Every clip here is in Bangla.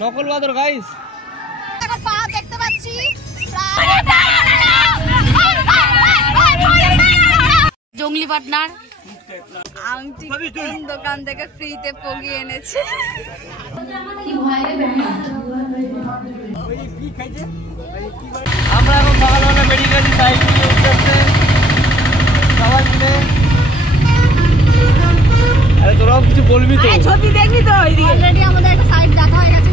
নকল বাদর গাইস, এখন পা দেখতে পাচ্ছি। জঙ্গলি পার্টনার আংটি কোন দোকান থেকে ফ্রিতে পগিয়ে এনেছে। আমরা এখন সকালবেলা বেরিয়ে গেছি সাইকেল উঠতে সবাই মিলে। আরে তোরাও কিছু বলবি তো? ছবি দেখবি তো? অলরেডি আমাদের একটা সাইড দেখা হয়ে গেছে।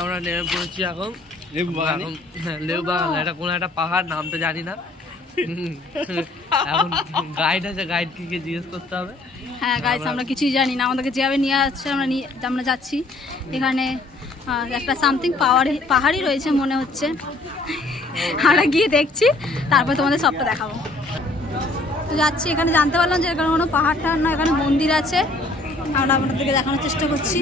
আমরা নেমে পড়েছি এখন লেবু বাগান। এটা কোনো একটা পাহাড়, নাম তো জানি না। এখন গাইড আছে, গাইডকে জিজ্ঞেস করতে হবে। হ্যাঁ গাইস, আমরা কিছুই জানি না, আমাদেরকে যেভাবে নিয়ে যাচ্ছে আমরা যাচ্ছি। এখানে একটা সামথিং পাহাড়ই রয়েছে মনে হচ্ছে। আমরা গিয়ে দেখছি, তারপর তোমাদের সবটা দেখাবো। তো যাচ্ছি, এখানে জানতে পারলাম যে এখানে কোনো পাহাড়টা না, এখানে মন্দির আছে। আমরা আপনাদেরকে দেখানোর চেষ্টা করছি।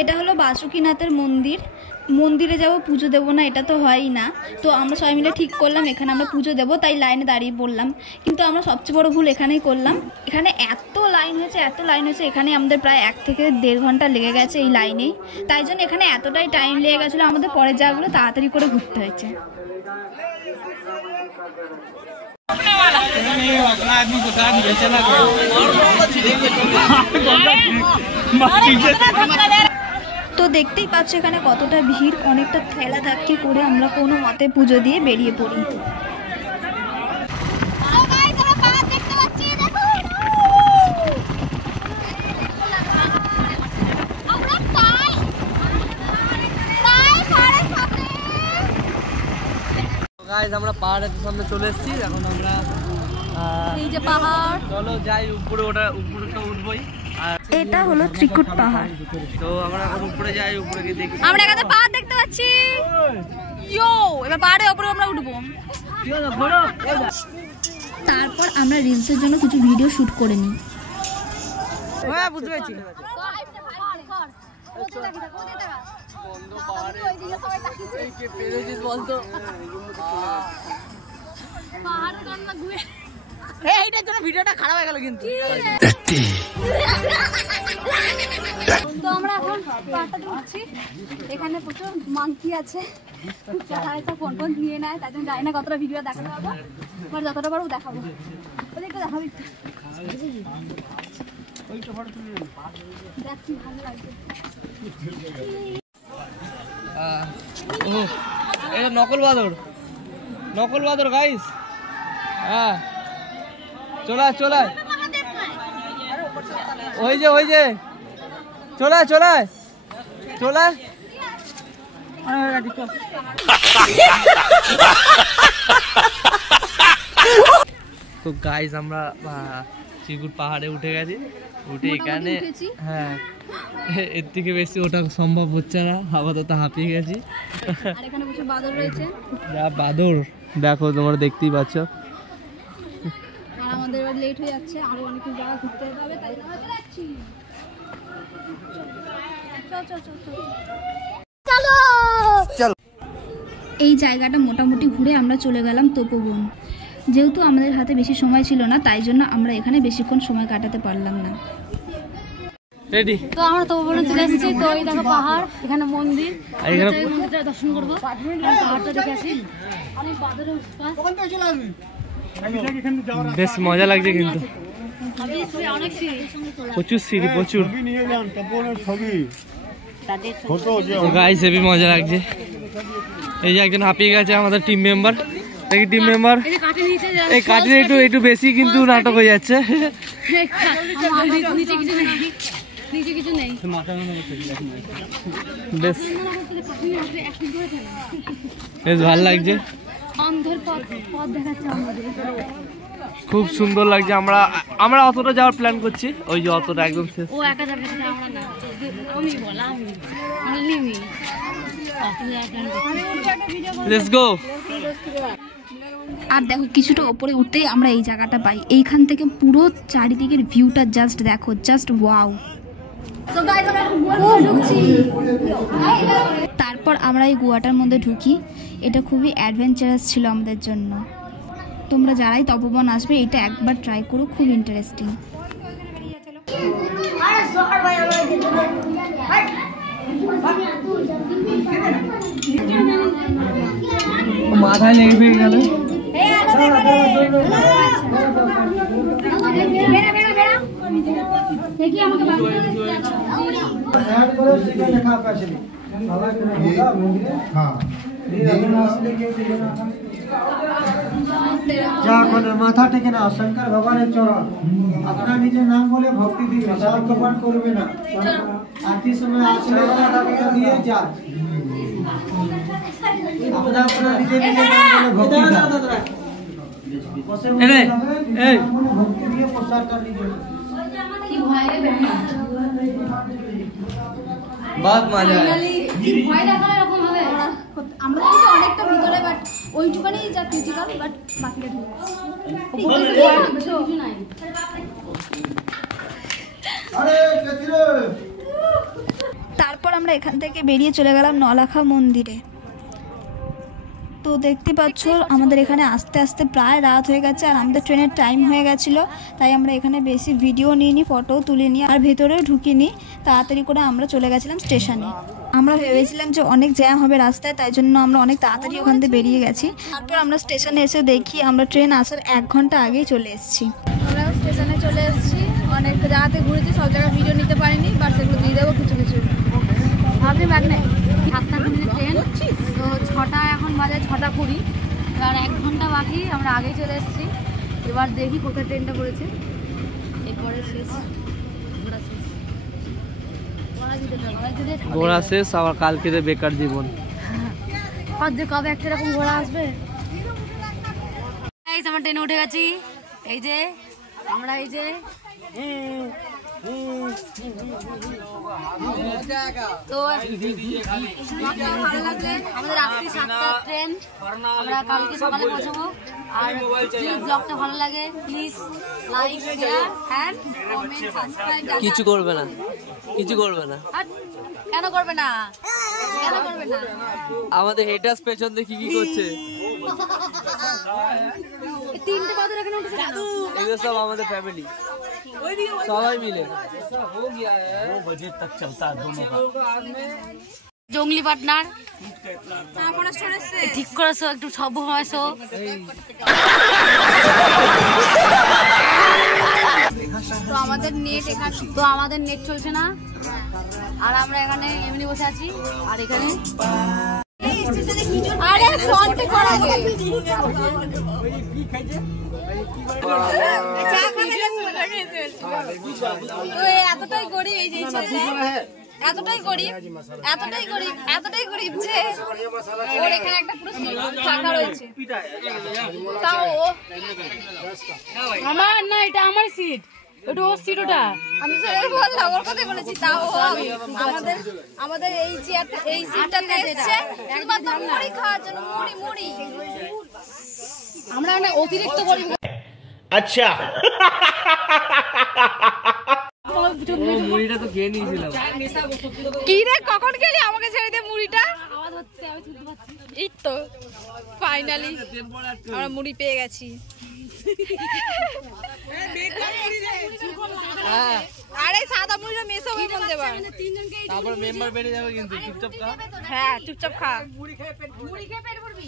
এটা হলো বাসুকিনাথের মন্দির। মন্দিরে যাব, পুজো দেবো না এটা তো হয়ই না। তো আমরা সবাই মিলে ঠিক করলাম এখানে আমরা পুজো দেবো, তাই লাইনে দাঁড়িয়ে পড়লাম। কিন্তু আমরা সবচেয়ে বড় ভুল এখানেই করলাম। এখানে এত লাইন হয়েছে, এখানে আমাদের প্রায় 1 থেকে 1.5 ঘন্টা লেগে গেছে এই লাইনেই। তাই জন্য এখানে এতটাই টাইম লেগে গেছিলো, আমাদের পরের জায়গাগুলো তাড়াতাড়ি করে ঘুরতে হয়েছে। তো দেখতেই পাচ্ছ এখানে কতটা ভিড়, অনেকটা ঠেলা ধাক্কি করে আমরা কোনো মতে পুজো দিয়ে বেরিয়ে পড়ি। আমরা পাহাড়ের সামনে চলে এসেছি। এখন আমরা এই যে পাহাড়, চলো যাই উপরে, উপরে তো উঠবই। এটা হলো ত্রিকুট পাহাড়। তো আমরা এখন উপরে যাই, উপরে গিয়ে দেখি। আমরা এখানে পাহাড় দেখতে পাচ্ছি। এবার পাহাড়ের উপরে আমরা উঠবো। তারপর আমরা রিলসের জন্য কিছু ভিডিও শুট করে নিই। হ্যাঁ বুঝতে পেরেছি। এইটার জন্য ভিডিওটা খারাপ হয়ে গেল কিন্তু। তো আমরা এখন পাহাড়টাতে উঠছি, এখানে প্রচুর মাংকি আছে, ফোন ফোন নিয়ে নেয়, তাই জন্য জানি না কতটা ভিডিও দেখাতে পারবো, এবার যতটা পারবো দেখাবো। ওদেরকে দেখাবো একটু, দেখছি ভালো লাগছে। এটা নকল বাদর গাইস। হ্যাঁ চলা ওই যে চলা তো গাইস আমরা চিকুর পাহাড়ে উঠে গেছি, উঠে এখানে হ্যাঁ এর থেকে বেশি ওটা সম্ভব হচ্ছে না, আপাতত হাঁপিয়ে গেছি। আর এখানে কিছু বাদর রয়েছে, যা বাদর দেখো তোমরা দেখতেই পাচ্ছ। আর আমাদের এবার লেট হয়ে যাচ্ছে, আরো অনেক জায়গা ঘুরতে হবে, তাই আমরা যাচ্ছি। চলো এই জায়গাটা মোটামুটি ঘুরে আমরা চলে গেলাম তপোবন। যেহেতু আমাদের হাতে বেশি সময় ছিল না, তাই জন্য আমরা এখানে বেশিক্ষণ সময় কাটাতে পারলাম না। রেডি তো আমরা তপোবনে চলে এসেছি। তো এই দেখো পাহাড়, এখানে মন্দির, মন্দিরটা দর্শন করবো, পাহাড়টা দেখে আসি। অনেক বাদরের উৎপাত, বেশ মজা লাগছে কিন্তু প্রচুর সিঁড়ি প্রচুর। গাইস হেবি মজা লাগছে। এই যে একজন হাঁপিয়ে গেছে আমাদের টিম মেম্বার, দেখি টিম মেম্বার এই কাটিয়ে একটু বেশি কিন্তু নাটক হয়ে যাচ্ছে। বেশ ভালো লাগছে, খুব সুন্দর লাগছে। আমরা অতটা যাওয়ার প্ল্যান করছি, ওই যে অতটা একদম শেষ। Let's go. আর দেখো কিছুটা ওপরে উঠতেই আমরা এই জায়গাটা পাই, এইখান থেকে পুরো চারিদিকের ভিউটা জাস্ট দেখো, জাস্ট ওয়াও। তারপর আমরা এই গুহাটার মধ্যে ঢুকি, এটা খুবই অ্যাডভেঞ্চারাস ছিল আমাদের জন্য। তোমরা যারাই তপোবন আসবে এটা একবার ট্রাই করো, খুব ইন্টারেস্টিং। মাথায় লেগে পেয়ে গেল। মাথা টেকে না, শঙ্কর ভগবানের চরণ, আপনার নিজের নাম বলে ভক্তি দিবে, সাল কপাট করবে না, আরতি সময় আসলে দিয়ে যান, আপনার নিজের নাম বলে ভক্তি দিয়ে প্রসার করে নিজে। बहुत मजा है। আমরা কিন্তু অনেকটা ভিতরে, বাট ওইটুকানি যা ক্রিটিক্যাল, বাট বাকিটা ঠিক আছে। তারপর আমরা এখান থেকে বেরিয়ে চলে গেলাম নলাখা মন্দিরে। তো দেখতে পাচ্ছ আমাদের এখানে আস্তে আস্তে প্রায় রাত হয়ে গেছে, আর আমাদের ট্রেনের টাইম হয়ে গেছিলো, তাই আমরা এখানে বেশি ভিডিও নিইনি, ফটোও তুলিনি, আর ভেতরেও ঢুকিনি। তাড়াতাড়ি করে আমরা চলে গেছিলাম স্টেশনে। আমরা ভেবেছিলাম যে অনেক জ্যাম হবে রাস্তায়, তাই জন্য আমরা অনেক তাড়াতাড়ি ওখান থেকে বেরিয়ে গেছি। তারপর আমরা স্টেশনে এসে দেখি আমরা ট্রেন আসার 1 ঘন্টা আগেই চলে এসেছি। আমরা স্টেশনে চলে এসেছি, অনেক জায়গাতে ঘুরেছি, সব জায়গায় ভিডিও নিতে পারিনি, বাট সেগুলো দিয়ে দেবো কিছু কিছু। ভাবছি ম্যাগনে 7টা 20 ট্রেন, তো 6টা এখন বাজে, 6টা 20, আর 1 ঘন্টা বাকি, আমরা আগেই চলে এসেছি। এবার দেখি কোথায় ট্রেনটা পড়েছে, এরপরে শেষ ঘোরা শেষ, আবার কালকে বেকার জীবন। কবে একটা এরকম ঘোরা আসবে। আমার ট্রেনে উঠে গেছি, এই যে আমরা, এই যে তো ভালো লাগছে। আমাদের রাত্রি 7টার ট্রেন, আমরা কালকে সকালে পৌঁছবো। আর যদি ব্লগটা ভালো লাগে please like, share and comment, subscribe. কিছু করবে না, কিছু করবে না। কেন করবে না, কেন করবে না? আমাদের হেটার্স পেছন দিয়ে কি করছে। এগুলো সব আমাদের ফ্যামিলি, সবাই মিলে। জঙ্গলি পার্টনার ঠিক করেছো, একটু সভ্য হয়েছো। তো আমাদের নেট চলছে না, আর আমরা এখানে এমনি বসে আছি। আর এখানে এতটাই গরিব, এই যে এতটাই গরিব, এতটাই গরিব, এতটাই গরিব যে ওর এখানে একটা পুরো ফাঁকা রয়েছে। তাও আমার না, এটা আমার সিট, ওটা ওর সিট। ওটা আমি সেটাই বললাম, ওর কথাই বলেছি। তাও আমাদের এই চেয়ারটা, এই সিটটাতে এসেছে শুধুমাত্র মুড়ি খাওয়ার জন্য। মুড়ি আমরা না অতিরিক্ত গরিব। আচ্ছা, মুড়িটা তো খেয়ে নিয়েছিলাম। কি রে, কখন গেলি? আমাকে ছেড়ে দে মুড়িটা। এই তো ফাইনালি আমরা মুড়ি পেয়ে গেছি। আরে সাদা মুড়িটা মেশাবো কোন দেবা? তারপর মেম্বার বেড়ে যাবে কিন্তু। চুপচাপ খা। হ্যাঁ চুপচাপ খা। মুড়ি খেয়ে পেট ভরবি।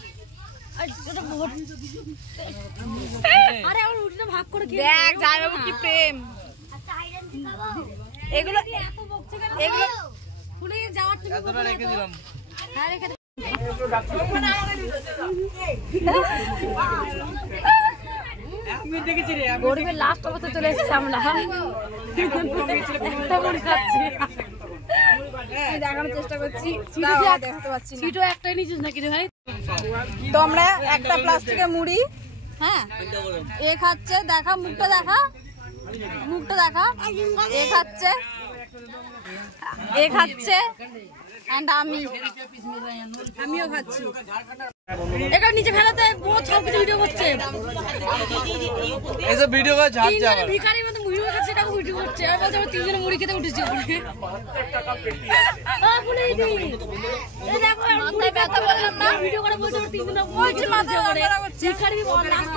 আরে আমার রুটিটা ভাগ করে খেয়ে দেখ যাই বাবু কি প্রেম। এগুলো এগুলো ভুলে যাওয়ার তুমি এতটা রেখে দিলাম। হ্যাঁ রেখে গরিবের লাস্ট অবস্থা চলে এসেছে আমরা। একটা মুড়ি খাচ্ছি, দেখানোর চেষ্টা করছি, দেখতে পাচ্ছি না। সিটও একটাই নিচ্ছিস নাকি রে ভাই? তো আমরা একটা প্লাস্টিকের মুড়ি, হ্যাঁ এ খাচ্ছে, দেখা মুখটা দেখা, মুখটা দেখা, এ খাচ্ছে, এ খাচ্ছে, এন্ড আমিও খাচ্ছি। এখানে নিচে ফেলাতে বহুত সব কিছু ভিডিও করছে। এইসব ভিডিও করে ঝাড়ছে তিনজনে আবার। ভিখারির মতো মুড়ি খাচ্ছে, এটাকে ভিডিও করছে। আর বলছে আমরা তিনজনে মুড়ি খেতে উঠেছি। মাথায় ব্যথা বললাম না, ভিডিও করে বলছে আমরা তিনজনে বলছি মাথায় ব্যথা করছে। ভিখারি লাস্ট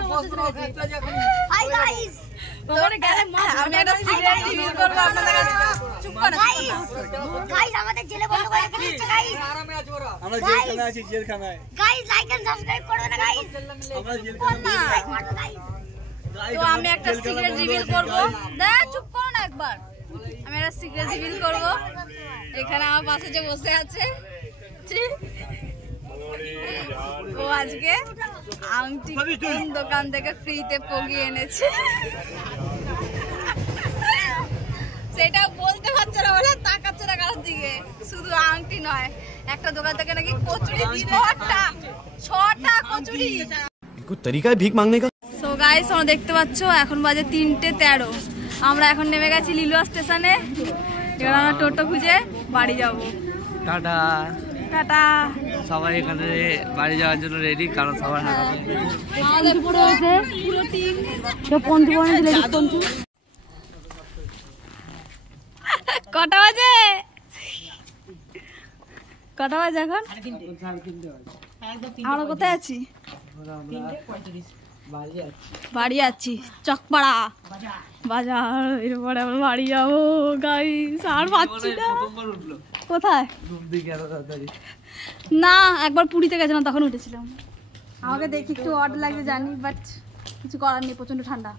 হাই গাইস, আমি একটা সিগারেট রিভিউ করব আপনাদের কাছে। চুপ করো গাইস, আমাদের জেলে বন্ধ করে রেখে দিচ্ছে গাইস। আমরা জেলখানায় আছি, জেলখানায়। গাইস লাইক এন্ড সাবস্ক্রাইব করবে না গাইস। আমরা জেলখানায়। তো আমি একটা সিগারেট রিভিল করব। দেখ চুপ করো না একবার। আমি একটা সিগারেট রিভিল করব। এখানে আমার পাশে যে বসে আছে, ও আজকে আংটি কোন দোকান থেকে ফ্রিতে পগিয়ে এনেছে সেটা বলতে পারছে না বলে তাকাচ্ছে না কারোর দিকে। শুধু আংটি নয়, একটা দোকান থেকে নাকি কচুরি, ছটা কচুরি। তরিকা ভিক মাংনে কা। সো গাইস, তোমরা দেখতে পাচ্ছ এখন বাজে 3:13। আমরা এখন নেমে গেছি লিলুয়া স্টেশনে। এবার আমরা টোটো খুঁজে বাড়ি যাব। Tata tata. সবাই এখানে বাড়ি যাওয়ার জন্য রেডি, কারণ সবার হাঁটা আমাদের পুরো টিম কটা বাজে? কটা বাজে এখন? আমরা কোথায় আছি? বাড়ি আছি চকপাড়া বাজার। এরপরে আমরা বাড়ি যাবো গাইস। আর পাচ্ছি না। কোথায়? না, একবার পুরীতে গেছিলাম তখন উঠেছিলাম। আমাকে দেখি একটু অড লাগবে জানি, বাট কিছু করার নেই, প্রচন্ড ঠান্ডা।